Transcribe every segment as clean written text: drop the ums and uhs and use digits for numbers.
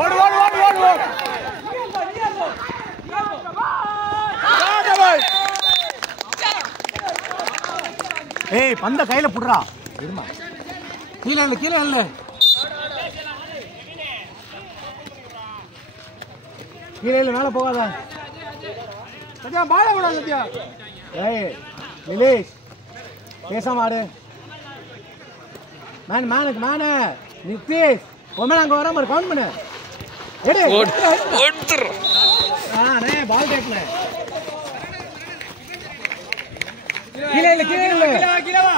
ஓடு ஓடு ஓடு ஓடு ஓடு ஏய் பந்த கையில புடுறா இருமா கீழே இல்ல கீழே இல்ல கீழே இல்ல மேல போகாத சத்யா பால கூட சத்யா ஏய் நிலேஷ் பேசாம ஆடு மேன் மேனுக்கு மேனு நித்தேஷ் ஒண்ணு அங்க வர மாதிரி கவுண்ட் பண்ணு எடு ஓடுற நே பால் டேக்ல கீழே இல்ல கீழே இல்ல கீழே வா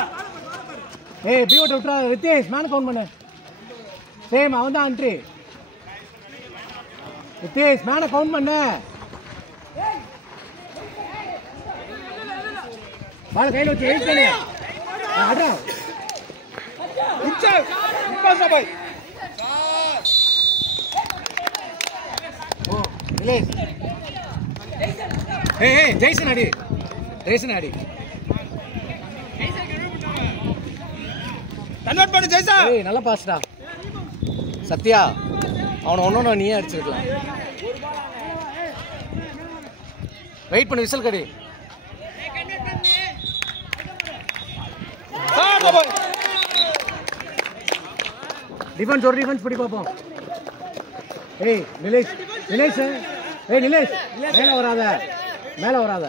ஏய் பியூட் விட்றா நித்தேஷ் மேன் கவுண்ட் பண்ணு சேம் அவன் தான் என்ட்ரி நித்தேஷ் மேன கவுண்ட் பண்ணு பால் கையில வச்சு வெயிட் பண்ணு அடா இச்சா இப்ப பாய் ஓ நிலேஷ் ஏய் ஜெய்சன் அடி ஜெய்சன் அடி கன்வர்ட் பண்ணு ஜெய்சா ஏய் நல்ல பாஸ்டா சத்யா அவன ஒண்ணொண்ணு நீயே அடிச்சிருக்கலாம் வெயிட் பண்ணு விசில் கடி டிஃபென்ஸ் ஒரு டிஃபென்ஸ் படி பாப்போம் ஏய் நிலேஷ் நிலேஷ் ஏய் நிலேஷ் மேல வராத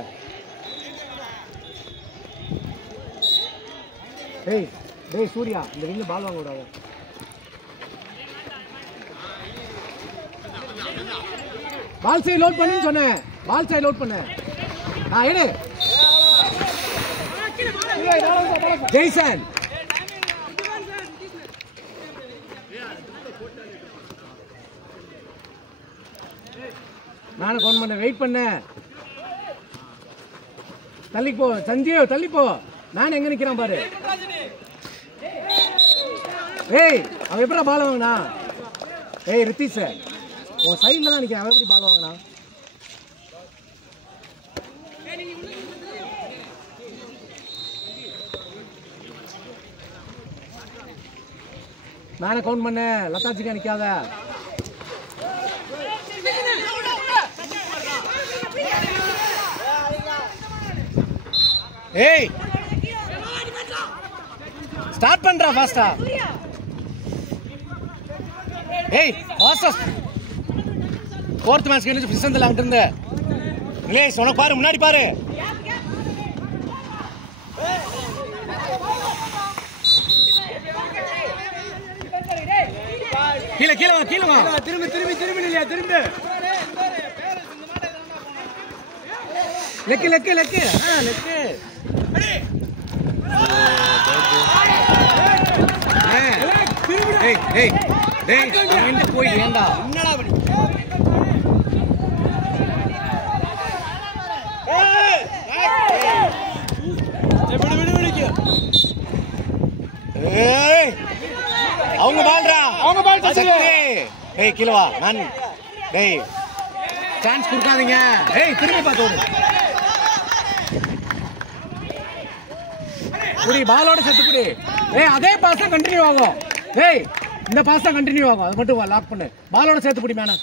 ஏய் டேய் சூர்யா இந்த ரிங்ல பால் வாங்க விடாத பால் சைடு லோட் பண்ணுன்னு சொன்னேன் பால் சைடு லோட் பண்ணு எடு ஜெய்சன் நானும் கவுண்ட் பண்ண வெயிட் பண்ண தள்ளி போ சஞ்சீவ் தள்ளி போ நான் எங்க நிக்கிறான் பாரு ஏய் அவன் எப்படா பால் வாங்கினா ஏய் ரித்திஷ் உன் சைட்ல தான் நிக்கிறேன் அவன் எப்படி பால் வாங்கினா நானே கவுண்ட் பண்ண லதாஜிக்கா நிக்காத ஏய் ஸ்டார்ட் பண்றா ஃபாஸ்டா ஏய் ஃபாஸ்டா ஃபோர்த் மேட்ச் கேட்ல பிசந்தல அங்க இருந்த நிலேஷ் உனக்கு பாரு முன்னாடி பாரு கீழே கீழே வா கீழே வா திரும்பி நிலையா திரும்ப லெக்கு லெக்கு லெக்கு லெக்கு ஏய் ஏய் டேய் அவன் போய் ஏண்டா என்னடா ஏய் அவங்க பால்டா அவங்க பால் டச் ஏய் கீழ வா நான் டேய் சான்ஸ் கொடுக்காதீங்க ஏய் திரும்பி பாத்து ஓடு புடி பாலோட செத்து புடி ஏய் அதே பாஸ் தான் கண்டினியூ ஆகும் ஏய் இந்த பாஸ் தான் கண்டினியூ ஆகும் அது மட்டும் லாக் பண்ணு பாலோட சேர்த்து புடி மேனா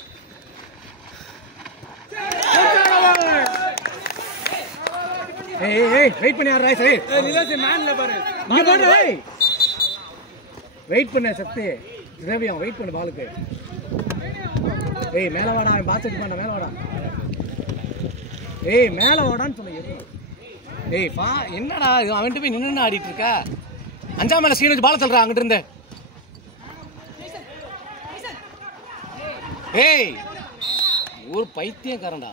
ஏய் ஏய் வெயிட் பண்ணி யார் ரைஸ் ஏய் நிலேஷ் மேன்ல பாரு இங்க பாரு ஏய் வெயிட் பண்ணு சக்தி ரவியா வெயிட் பண்ணு பாலுக்கு ஏய் மேல வாடா அவன் பாஸ் அடிப்பான் மேல வாடா ஏய் மேல வாடான்னு சொன்னீங்க ஏய் பா என்னடா அவன்கிட்ட போய் நின்னு ஆடிட்டு இருக்க அஞ்சாம் மேல சீன் வச்சு பால சொல்றா அங்கிட்டு இருந்தே ஏய் ஒரு பைத்தியக்காரன்டா